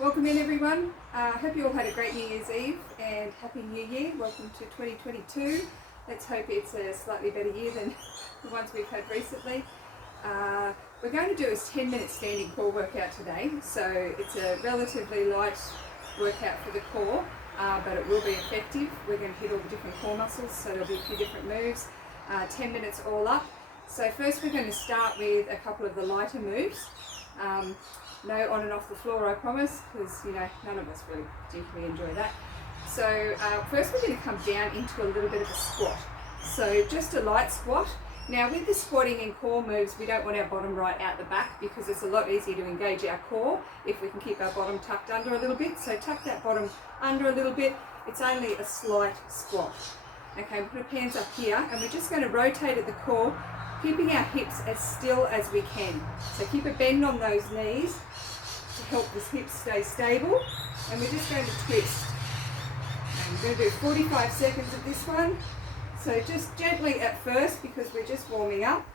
Welcome in everyone. I hope you all had a great New Year's Eve and Happy New Year. Welcome to 2022. Let's hope it's a slightly better year than the ones we've had recently. We're going to do a 10-minute standing core workout today. So it's a relatively light workout for the core, but it will be effective. We're going to hit all the different core muscles, so there'll be a few different moves. 10 minutes all up. So first we're going to start with a couple of the lighter moves. No on and off the floor, I promise, because none of us really particularly enjoy that. So first we're going to come down into a little bit of a squat. So just a light squat. Now with the squatting and core moves, we don't want our bottom right out the back because it's a lot easier to engage our core if we can keep our bottom tucked under a little bit. So tuck that bottom under a little bit. It's only a slight squat. Okay, we put our hands up here and we're just going to rotate at the core, keeping our hips as still as we can. So keep a bend on those knees to help the hips stay stable. And we're just going to twist. And we're going to do 45 seconds of this one. So just gently at first because we're just warming up.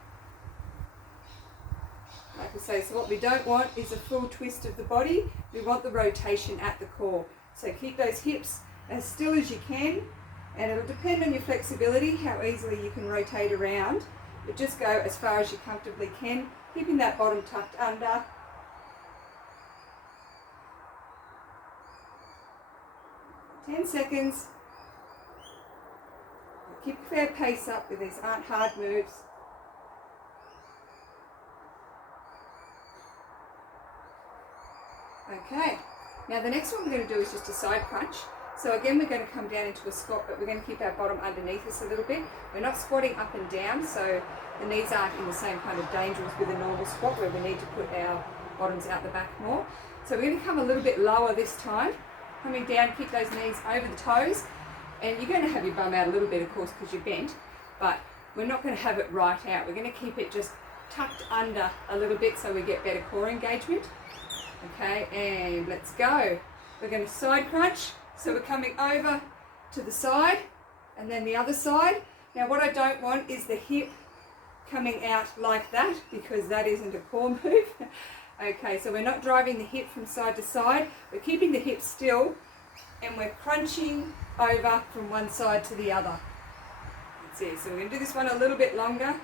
Like I say, so what we don't want is a full twist of the body. We want the rotation at the core. So keep those hips as still as you can. And it'll depend on your flexibility, how easily you can rotate around. But just go as far as you comfortably can, keeping that bottom tucked under. "10 seconds. Keep a fair pace up with these aren't hard moves. Okay, now the next one we're going to do is just a side crunch. So again, we're going to come down into a squat, but we're going to keep our bottom underneath us a little bit. We're not squatting up and down, so the knees aren't in the same kind of danger as with a normal squat where we need to put our bottoms out the back more. So we're going to come a little bit lower this time. Coming down, keep those knees over the toes. And you're going to have your bum out a little bit, of course, because you're bent, but we're not going to have it right out. We're going to keep it just tucked under a little bit so we get better core engagement. Okay, and let's go. We're going to side crunch. So we're coming over to the side and then the other side. Now what I don't want is the hip coming out like that because that isn't a core move. Okay, so we're not driving the hip from side to side. We're keeping the hip still and we're crunching over from one side to the other. That's it. So we're going to do this one a little bit longer.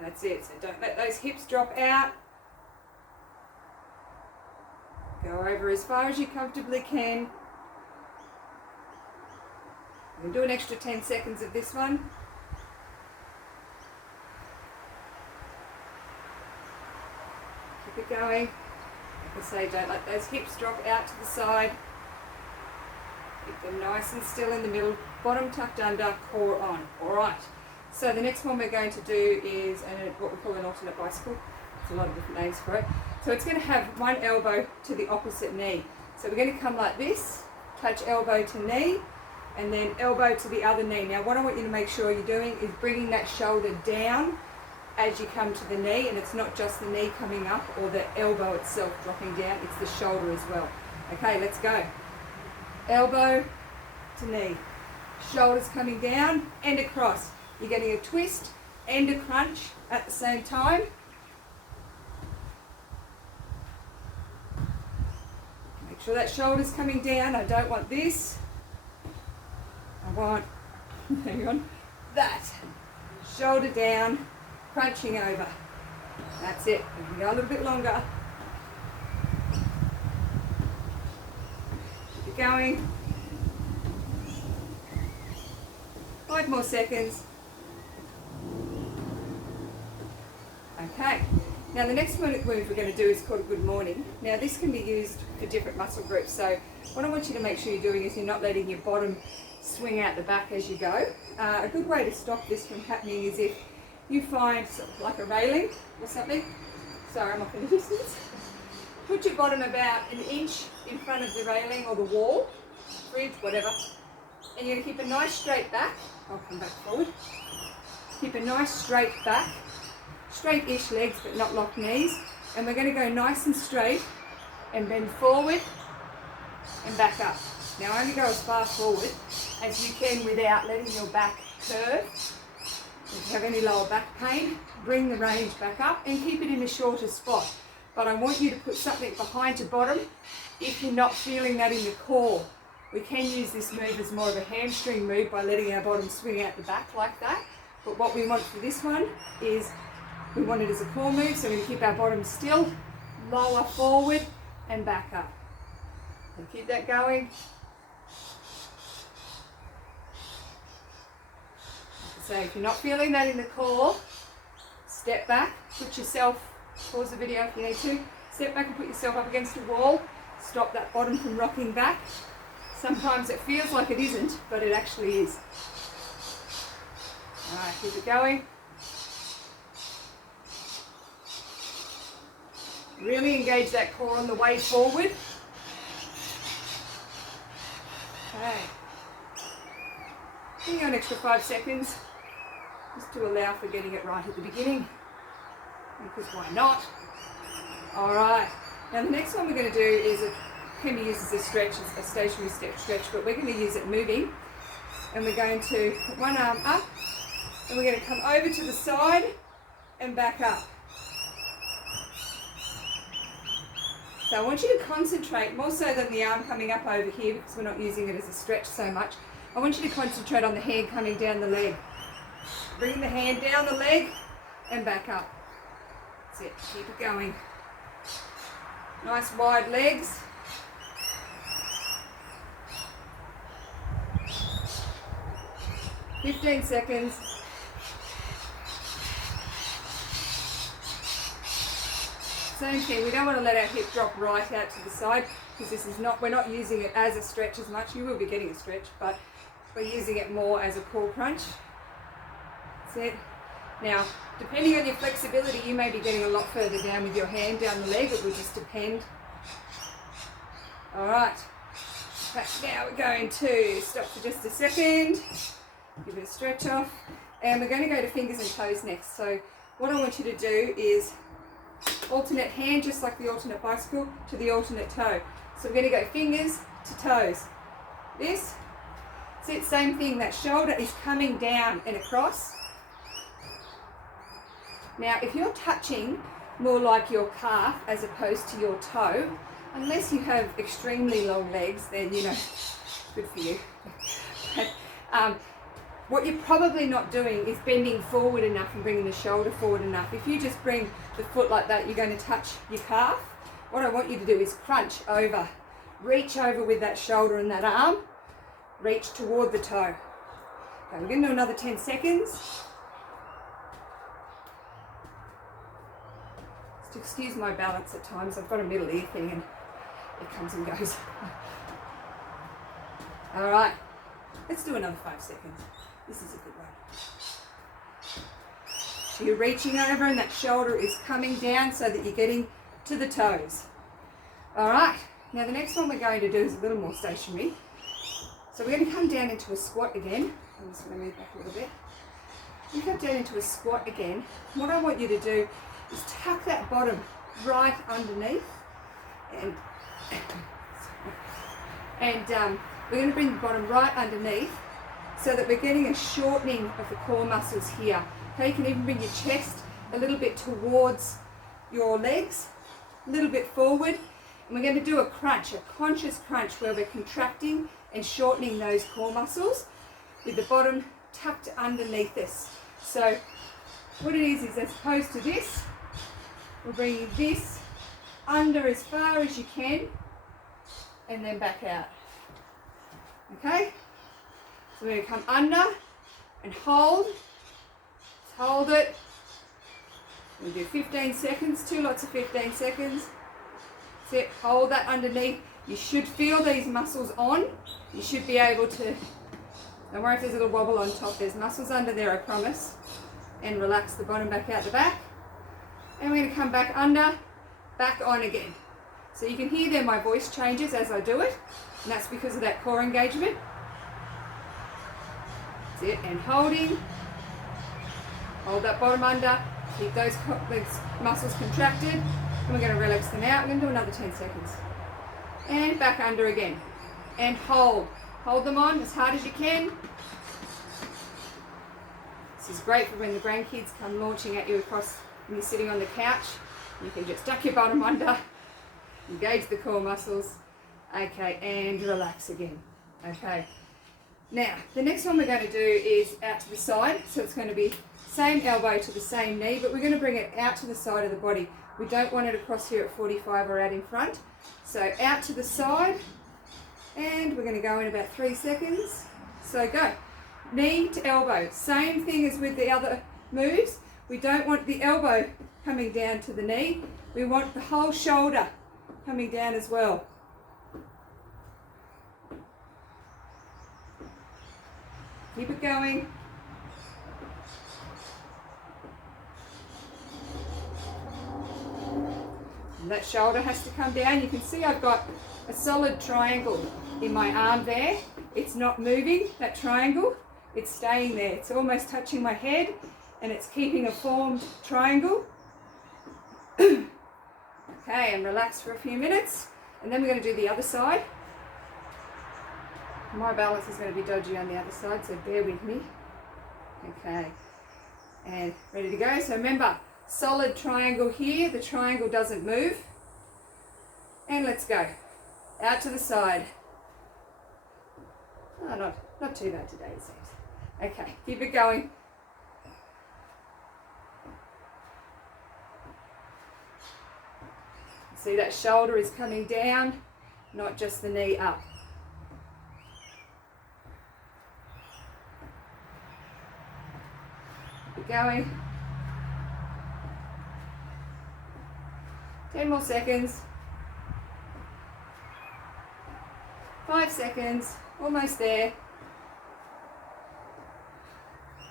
That's it, so don't let those hips drop out. Go over as far as you comfortably can. We'll do an extra 10 seconds of this one. Keep it going. Like I say, don't let those hips drop out to the side. Keep them nice and still in the middle, bottom tucked under, core on. All right. So the next one we're going to do is what we call an alternate bicycle. There's a lot of different names for it. So it's going to have one elbow to the opposite knee. So we're going to come like this, touch elbow to knee, and then elbow to the other knee. Now what I want you to make sure you're doing is bringing that shoulder down as you come to the knee, and it's not just the knee coming up or the elbow itself dropping down, it's the shoulder as well. Okay, let's go. Elbow to knee. Shoulders coming down and across. You're getting a twist and a crunch at the same time. Make sure that shoulder's coming down. I don't want this. I want, hang on, that. Shoulder down, crunching over. That's it. We can go a little bit longer. Keep it going. 5 more seconds. Okay, now the next move we're going to do is called a good morning. Now this can be used for different muscle groups, so what I want you to make sure you're doing is you're not letting your bottom swing out the back as you go. A good way to stop this from happening is if you find like a railing or something. Sorry, I'm off in the distance. Put your bottom about an inch in front of the railing or the wall, fridge, whatever, and you're going to keep a nice straight back. I'll come back forward. Keep a nice straight back. Straight-ish legs but not locked knees, and we're going to go nice and straight and bend forward and back up. Now only go as far forward as you can without letting your back curve. If you have any lower back pain, bring the range back up and keep it in a shorter spot. But I want you to put something behind your bottom if you're not feeling that in the core. We can use this move as more of a hamstring move by letting our bottom swing out the back like that. But what we want for this one is we want it as a core move, so we're going to keep our bottom still, lower forward and back up. And keep that going. So if you're not feeling that in the core, step back, put yourself, pause the video if you need to, step back and put yourself up against the wall, stop that bottom from rocking back. Sometimes it feels like it isn't, but it actually is. Alright, keep it going. Really engage that core on the way forward. Okay. Hang on an extra 5 seconds, just to allow for getting it right at the beginning, because why not? Alright, now the next one we're going to do is it can be used as a stretch, a stationary stretch, but we're going to use it moving. And we're going to put one arm up, and we're going to come over to the side and back up. So I want you to concentrate, more so than the arm coming up over here, because we're not using it as a stretch so much. I want you to concentrate on the hand coming down the leg. Bring the hand down the leg and back up. That's it, keep it going. Nice wide legs. "15 seconds. Same thing, we don't want to let our hip drop right out to the side, because this is not, we're not using it as a stretch as much. You will be getting a stretch, but we're using it more as a core crunch. That's it. Now, depending on your flexibility, you may be getting a lot further down with your hand down the leg. It will just depend. Alright. Now we're going to stop for just a second. Give it a stretch off. And we're going to go to fingers and toes next. So what I want you to do is alternate hand, just like the alternate bicycle, to the alternate toe. So we're going to go fingers to toes. This. That's it, same thing. That shoulder is coming down and across. Now, if you're touching more like your calf as opposed to your toe, unless you have extremely long legs, then, you know, good for you. But, what you're probably not doing is bending forward enough and bringing the shoulder forward enough. If you just bring the foot like that, you're going to touch your calf. What I want you to do is crunch over. Reach over with that shoulder and that arm. Reach toward the toe. Okay, we're going to do another 10 seconds. Just excuse my balance at times. I've got a middle ear thing and it comes and goes. All right, let's do another 5 seconds. This is a good one. So you're reaching over and that shoulder is coming down so that you're getting to the toes. All right, now the next one we're going to do is a little more stationary. So we're going to come down into a squat again. I'm just going to move back a little bit. You come down into a squat again. What I want you to do is tuck that bottom right underneath, and we're going to bring the bottom right underneath so that we're getting a shortening of the core muscles here. Okay, you can even bring your chest a little bit towards your legs, a little bit forward, and we're going to do a crunch, a conscious crunch where we're contracting and shortening those core muscles with the bottom tucked underneath us. So what it is as opposed to this, we're bringing this under as far as you can and then back out. Okay? So we're going to come under and hold. Let's hold it. We'll do 15 seconds, 2 lots of 15 seconds. That's it, hold that underneath. You should feel these muscles on. You should be able to, don't worry if there's a little wobble on top, there's muscles under there, I promise. And relax the bottom back out the back. And we're going to come back under, back on again. So you can hear there my voice changes as I do it, and that's because of that core engagement. That's it, and holding. Hold that bottom under, keep those muscles contracted, and we're going to relax them out. We're going to do another 10 seconds. And back under again. And hold. Hold them on as hard as you can. This is great for when the grandkids come launching at you across when you're sitting on the couch. You can just duck your bottom under, engage the core muscles, okay, and relax again, okay. Now, the next one we're going to do is out to the side, so it's going to be same elbow to the same knee, but we're going to bring it out to the side of the body. We don't want it across here at 45 or out in front. So out to the side, and we're going to go in about 3 seconds. So go. Knee to elbow. Same thing as with the other moves. We don't want the elbow coming down to the knee. We want the whole shoulder coming down as well. Keep it going. And that shoulder has to come down. You can see I've got a solid triangle in my arm there. It's not moving, that triangle. It's staying there. It's almost touching my head and it's keeping a formed triangle. Okay, and relax for a few minutes. And then we're going to do the other side. My balance is going to be dodgy on the other side, so bear with me. Okay, and ready to go. So remember, solid triangle here, the triangle doesn't move. And let's go. Out to the side. Oh, not too bad today, it seems. Okay, keep it going. See that shoulder is coming down, not just the knee up. Keep it going. 10 more seconds. 5 seconds. Almost there.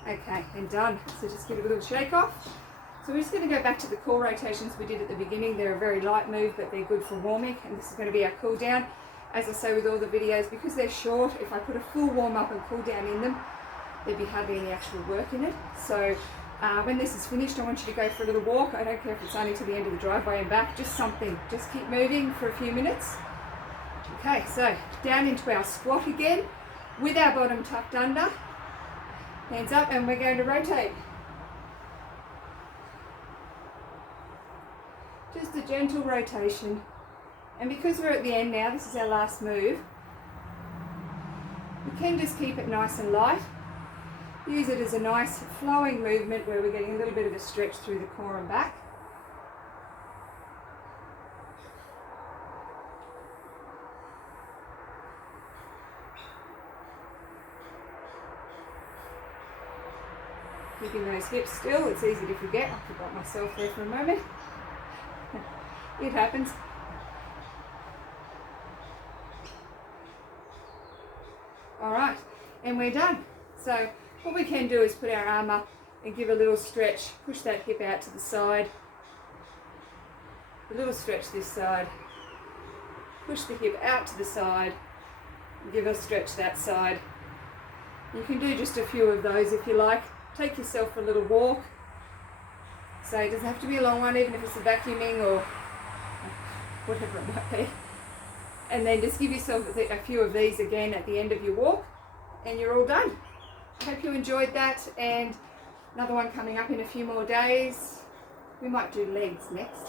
Okay, and done. So just give it a little shake off. So we're just going to go back to the core rotations we did at the beginning. They're a very light move, but they're good for warming. And this is going to be our cool down. As I say with all the videos, because they're short, if I put a full warm up and cool down in them, there'd be hardly any actual work in it. So when this is finished, I want you to go for a little walk. I don't care if it's only to the end of the driveway and back, just something. Just keep moving for a few minutes. Okay, so down into our squat again with our bottom tucked under. Hands up, and we're going to rotate. Just a gentle rotation. And because we're at the end now, this is our last move, we can just keep it nice and light. Use it as a nice flowing movement where we're getting a little bit of a stretch through the core and back. Keeping those hips still, it's easy to forget. I forgot myself there for a moment. It happens. Alright, and we're done. So what we can do is put our arm up and give a little stretch. Push that hip out to the side. A little stretch this side. Push the hip out to the side. And give a stretch that side. You can do just a few of those if you like. Take yourself for a little walk. So it doesn't have to be a long one, even if it's a vacuuming or whatever it might be. And then just give yourself a few of these again at the end of your walk, and you're all done. I hope you enjoyed that, and another one coming up in a few more days. We might do legs next.